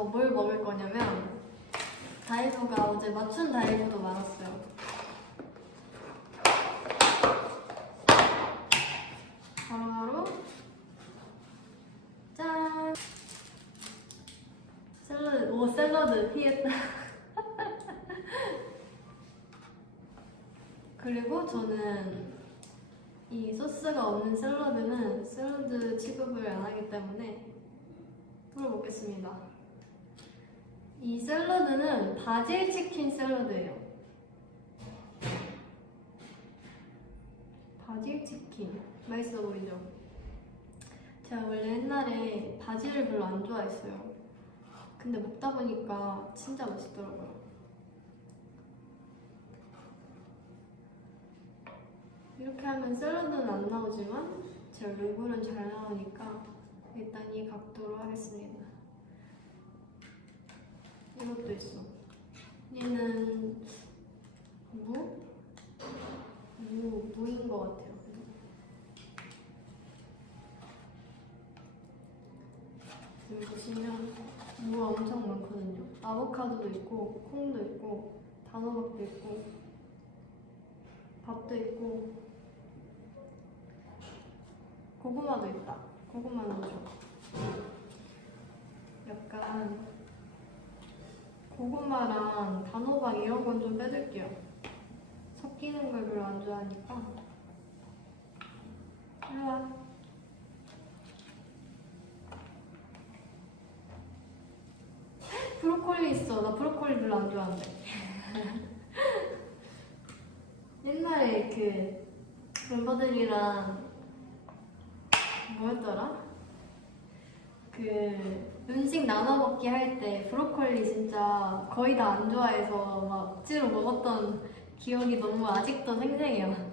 그래서 뭘 먹을 거냐면 다이소가 어제 맞춘 다이소도 많았어요. 바로바로 짠! 샐러드, 오 샐러드 피했다. 그리고 저는 이 소스가 없는 샐러드는 샐러드 취급을 안 하기 때문에 이걸 먹겠습니다. 이 샐러드는 바질 치킨 샐러드예요. 바질 치킨 맛있어 보이죠? 제가 원래 옛날에 바질을 별로 안 좋아했어요. 근데 먹다 보니까 진짜 맛있더라고요. 이렇게 하면 샐러드는 안 나오지만 제 얼굴은 잘 나오니까 일단 이 각도로 하겠습니다. 이것도 있어. 얘는 무? 무, 무인 것 같아요. 여기 보시면 무가 엄청 많거든요. 아보카도도 있고, 콩도 있고, 단호박도 있고, 밥도 있고, 고구마도 있다. 고구마는 좀 약간 고구마랑 단호박 이런 건 좀 빼둘게요. 섞이는 걸 별로 안 좋아하니까. 일로 와. 브로콜리 있어. 나 브로콜리 별로 안 좋아하는데. 옛날에 그 멤버들이랑 뭐였더라? 그 음식 나눠 먹기 할 때 브로콜리 진짜 거의 다 안 좋아해서 막 억지로 먹었던 기억이 너무 아직도 생생해요.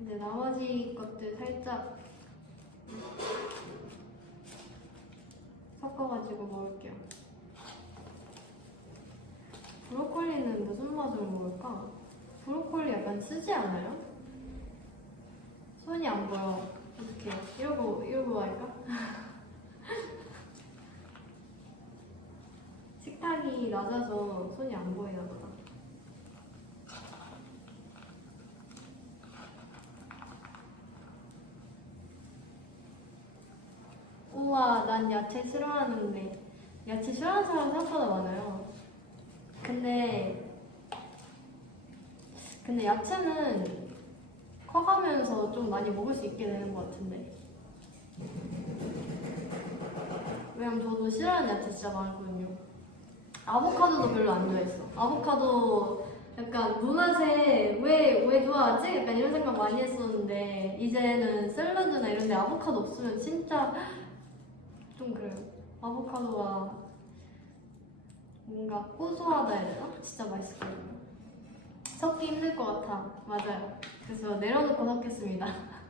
이제 나머지 것들 살짝 섞어가지고 먹을게요. 브로콜리는 무슨 맛으로 먹을까? 브로콜리 약간 쓰지 않아요? 손이 안 보여. 어떻게 이러고 이러고 할까? 식탁이 낮아서 손이 안 보이나 보다. 우와, 난 야채 싫어하는데 야채 싫어하는 사람 생각보다 많아요. 근데 근데 야채는 커가면서 좀 많이 먹을 수 있게 되는 것 같은데. 왜냐면 저도 싫어하는 야채 진짜 많거든요. 아보카도도 별로 안 좋아했어. 아보카도 약간 무맛에 왜, 왜 좋아하지? 약간 이런 생각 많이 했었는데, 이제는 샐러드나 이런 데 아보카도 없으면 진짜 좀 그래요. 아보카도가 뭔가 고소하다 해야 되나? 진짜 맛있거든요. 섞기 힘들 것 같아. 맞아요. 그래서 내려놓고 섞겠습니다.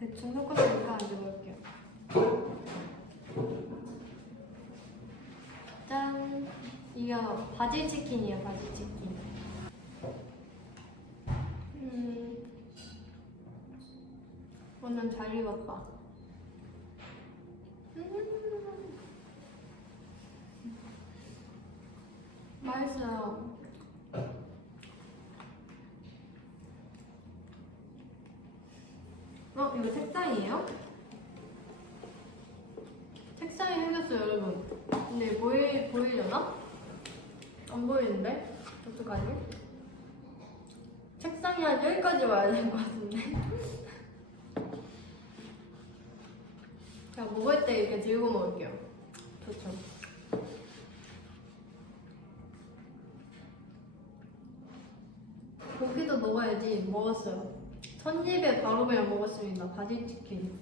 대충 섞었으니까 이제 볼게요. 짠! 이거 바질 치킨이에요, 바질 치킨. 음, 오늘 잘 익었다. 음. 맛있어요. 어, 이거 색상이에요? 색상이 생겼어요, 여러분. 근데 보이, 보이려나? 안 보이는데? 어떡하지? 책상이 한 와야 될 것 같은데? 자, 먹을 때 이렇게 들고 먹을게요. 좋죠. 고기도 먹어야지 먹었어요. 선집에 바로 그냥 먹었습니다. 바질 치킨.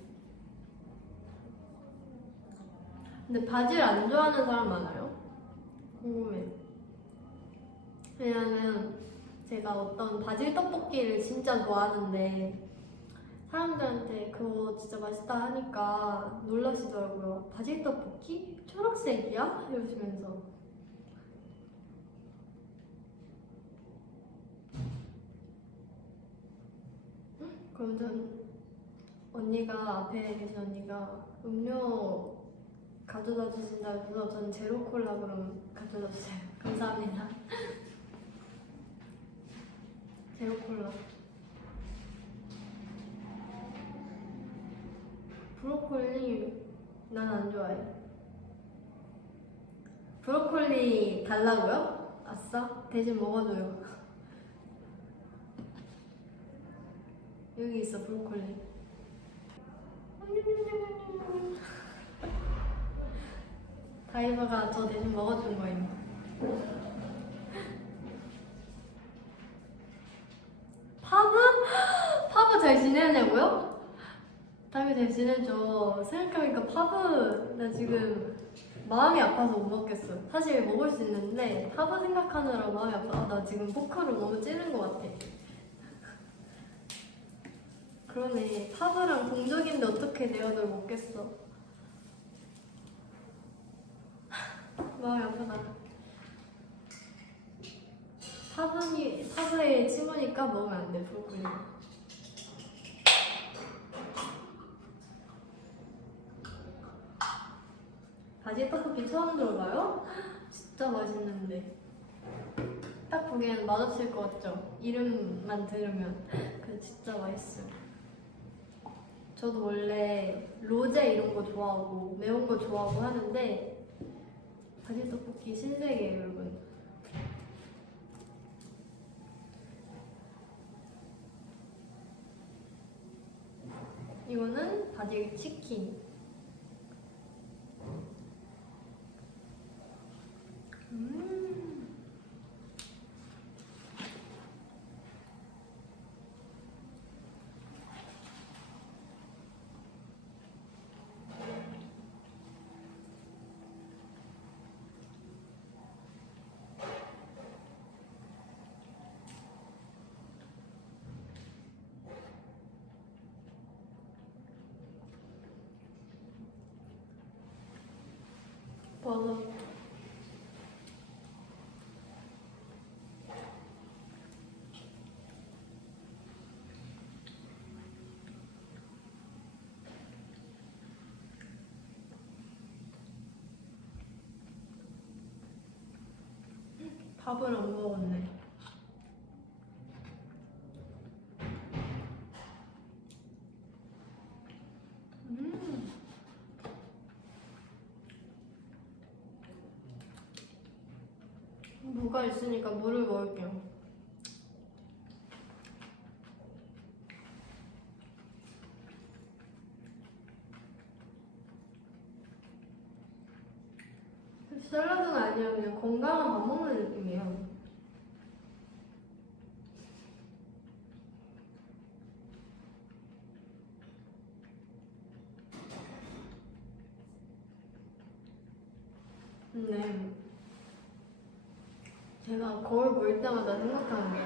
근데 바질 안 좋아하는 사람 많아요? 궁금해. 왜냐면 제가 어떤 바질 떡볶이를 진짜 좋아하는데 사람들한테 그거 진짜 맛있다 하니까 놀라시더라고요. 바질 떡볶이? 초록색이야? 이러시면서. 그럼 전 언니가 앞에 계신 언니가 음료 가져다 해서 전 제로 콜라 그럼 가져다 주세요. 감사합니다. 제로 콜라. 브로콜리 난 안 좋아해. 브로콜리 달라고요? 아싸 대신 먹어줘요. 여기 있어 브로콜리. 다이버가 저 대신 먹어준 거예요. 파브? 파브 잘 지내냐고요? 다이버 잘 지내죠. 생각해보니까 파브 나 지금 마음이 아파서 못 먹겠어. 사실 먹을 수 있는데 파브 생각하느라 마음이 아파. 아, 나 지금 포크로 너무 찌른 것 같아. 그러네. 파브랑 동족인데 어떻게 내가 널 먹겠어? 마음이 아프다. 파브니 파브에 친구니까 먹으면 안 돼. 브로콜리. 바지 떡볶이 처음 들어봐요? 진짜 맛있는데. 딱 보기엔 맛없을 것 같죠? 이름만 들으면. 근데 진짜 맛있어요. 저도 원래 로제 이런 거 좋아하고 매운 거 좋아하고 하는데 바지 떡볶이 신세계예요, 여러분. 이거는 바질 치킨. 음. 버섯. 밥을 안 먹었네. 음. 무가 있으니까 물을 먹을게요. 샐러드는 아니라 그냥 건강한 밥 먹는 느낌이에요. 근데 제가 거울 볼 때마다 생각하는 게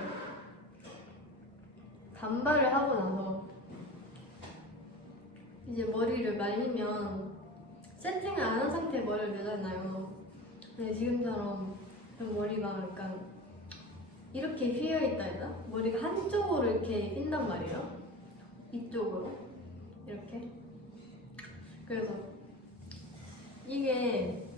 단발을 하고 나서 이제 머리를 말리면 세팅을 안 한 상태에 머리를 내잖아요. 근데 지금처럼 좀 머리가 약간 이렇게 휘어 있다 해나 머리가 한쪽으로 이렇게 핀단 말이에요. 이쪽으로 이렇게. 그래서 이게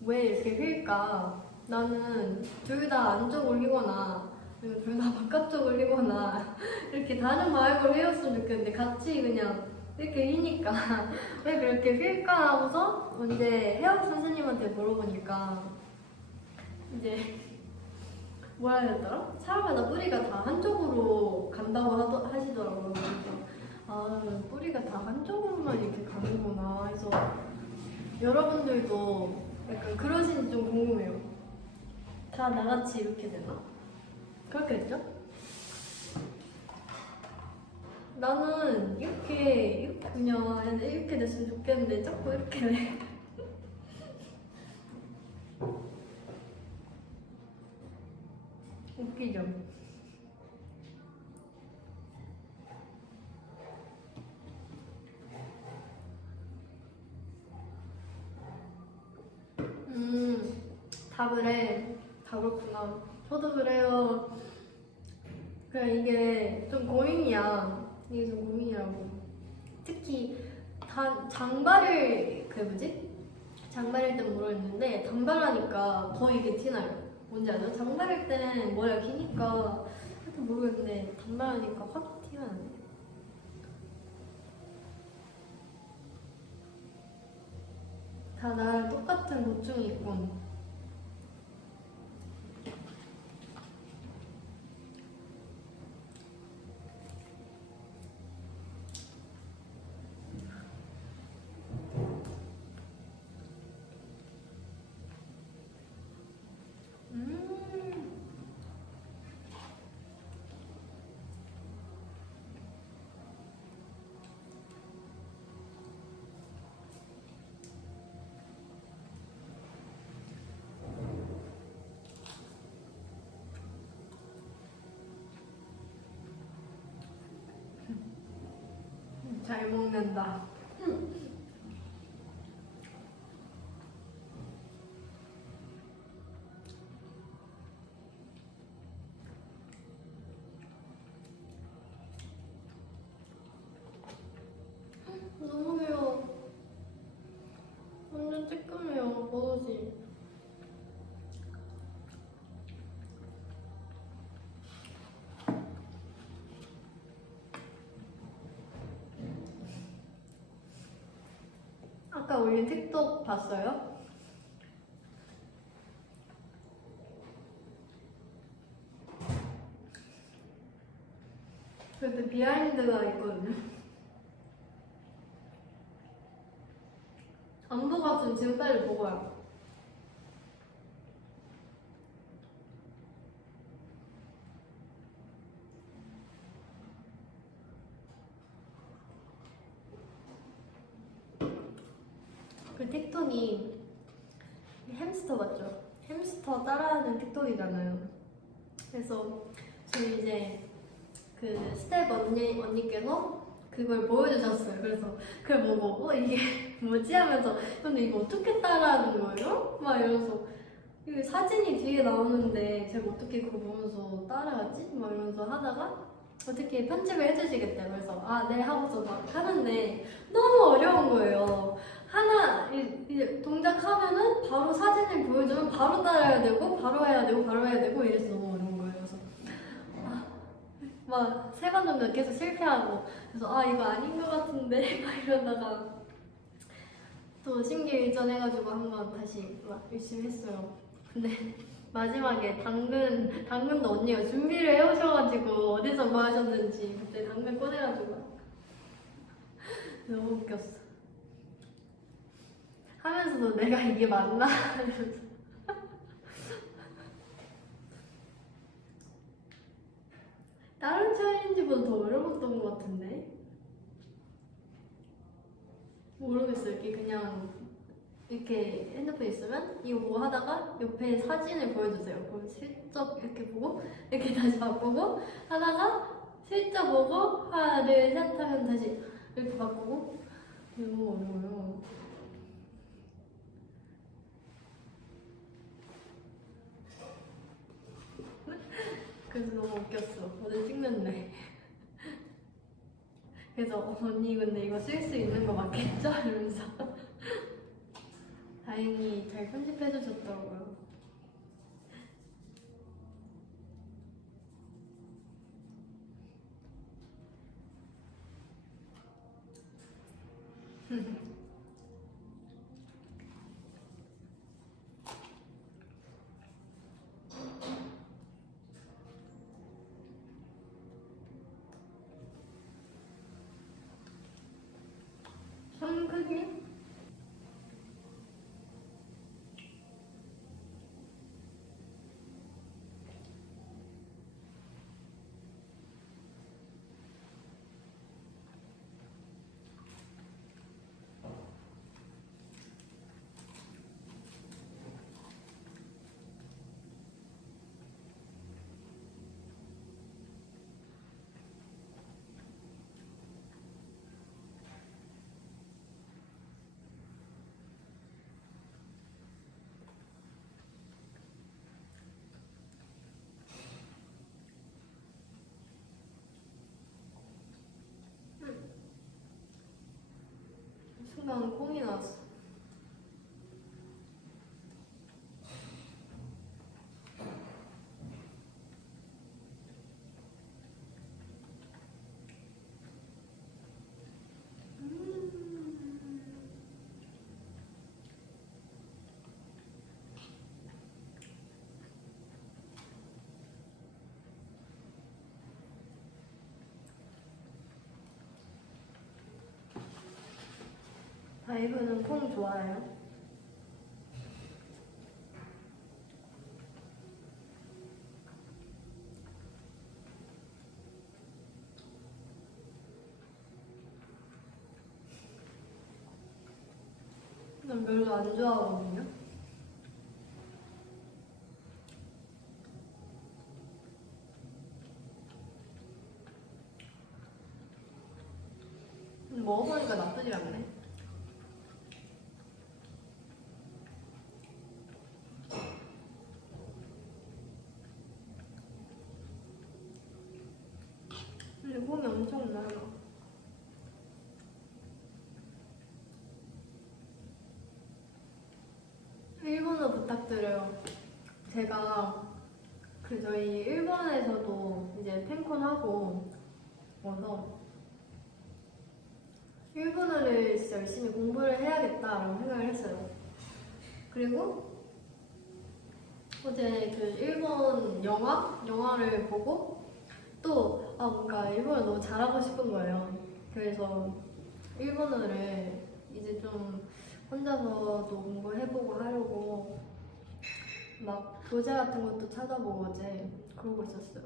왜 이렇게 휠까? 나는 둘 다 안쪽 올리거나 둘다 바깥쪽 올리거나 이렇게 다른 마이크로 휘었으면 좋겠는데 같이 그냥 이렇게 휘니까 왜 그렇게 휠까 하고서 이제 헤어 선생님한테 물어보니까 이제 뭐라 해야 되더라? 사람마다 뿌리가 다 한쪽으로 간다고 하더, 하시더라고요. 그래서 아 뿌리가 다 한쪽으로만 이렇게 가는구나 해서 여러분들도 약간 그러신지 좀 궁금해요. 다 나같이 이렇게 되나? 그렇겠죠? 나는 이렇게, 이렇게 그냥 이렇게 됐으면 좋겠는데 자꾸 이렇게 돼. 웃기죠? 음, 다 그래. 다 그렇구나. 저도 그래요. 그냥 이게 좀 고민이야. 이게 좀 고민이라고. 특히 단 장발을 그 뭐지? 장발일 땐 모르겠는데 단발하니까 더 이게 티나요. 뭔지 알죠? 장발일 땐 머리가 기니까 하여튼 모르겠는데 단발하니까 확 티가 나네. 다 나랑 똑같은 고충이 있군. 음. 잘 먹는다. 너무 매워. 완전 쬐끔해요, 버섯이. 아까 올린 틱톡 봤어요? 그때 비하인드가 있거든요. 안 보고서 지금 빨리 보고요. 그 틱톡이 햄스터 맞죠? 햄스터 따라하는 틱톡이잖아요. 그래서 저희 이제 그 스텝 언니 언니께서 그걸 보여주셨어요. 그래서 그걸 보고 어 이게 뭐지 하면서 근데 이거 어떻게 따라하는 거예요? 막 이러면서 이게 사진이 뒤에 나오는데 제가 어떻게 그거 보면서 따라하지? 막 이러면서 하다가 어떻게 편집을 해주시겠대요. 그래서 아 네 하고서 막 하는데 너무 어려운 거예요. 하나 이- 이제 동작하면은 바로 사진을 보여주면 바로 따라해야 되고 바로 해야 되고 바로 해야 되고. 그래서 막 세 번 정도 계속 실패하고 그래서 아 이거 아닌 것 같은데 막 이러다가 또 심기일전해가지고 한번 다시 막 열심히 했어요. 근데 마지막에 당근 당근도 언니가 준비를 해오셔가지고 어디서 뭐 하셨는지 그때 당근 꺼내가지고 너무 웃겼어. 하면서도 내가 이게 맞나? 이러면서 다른 챌린지보다 더 어려웠던 것 같은데 모르겠어요. 이렇게 그냥 이렇게 핸드폰 있으면 이거 뭐 하다가 옆에 사진을 보여주세요. 그럼 슬쩍 이렇게 보고 이렇게 다시 바꾸고 하다가 슬쩍 보고 하나 둘셋 하면 다시 이렇게 바꾸고 너무 어려워요. 그래서 너무 웃겼어. 어제 찍는데. 그래서 어, 언니 근데 이거 쓸 수 있는 거 맞겠죠? 이러면서 다행히 잘 편집해 주셨더라고요. 손크 기? 순간 콩이 나왔어. 다이브는 콩 좋아해요? 난 별로 안 좋아하거든요. 먹어보니까 나쁘지 않네. 콩이 엄청 많아. 일본어 부탁드려요. 제가 그 저희 일본에서도 이제 팬콘 하고 와서 일본어를 진짜 열심히 공부를 해야겠다라고 생각을 했어요. 그리고 어제 그 일본 영화 영화를 보고 또 아 뭔가 일본을 너무 잘하고 싶은 거예요. 그래서 일본어를 이제 좀 혼자서도 공부해보고 하려고 막 교재 같은 것도 찾아보고 어제 그러고 있었어요.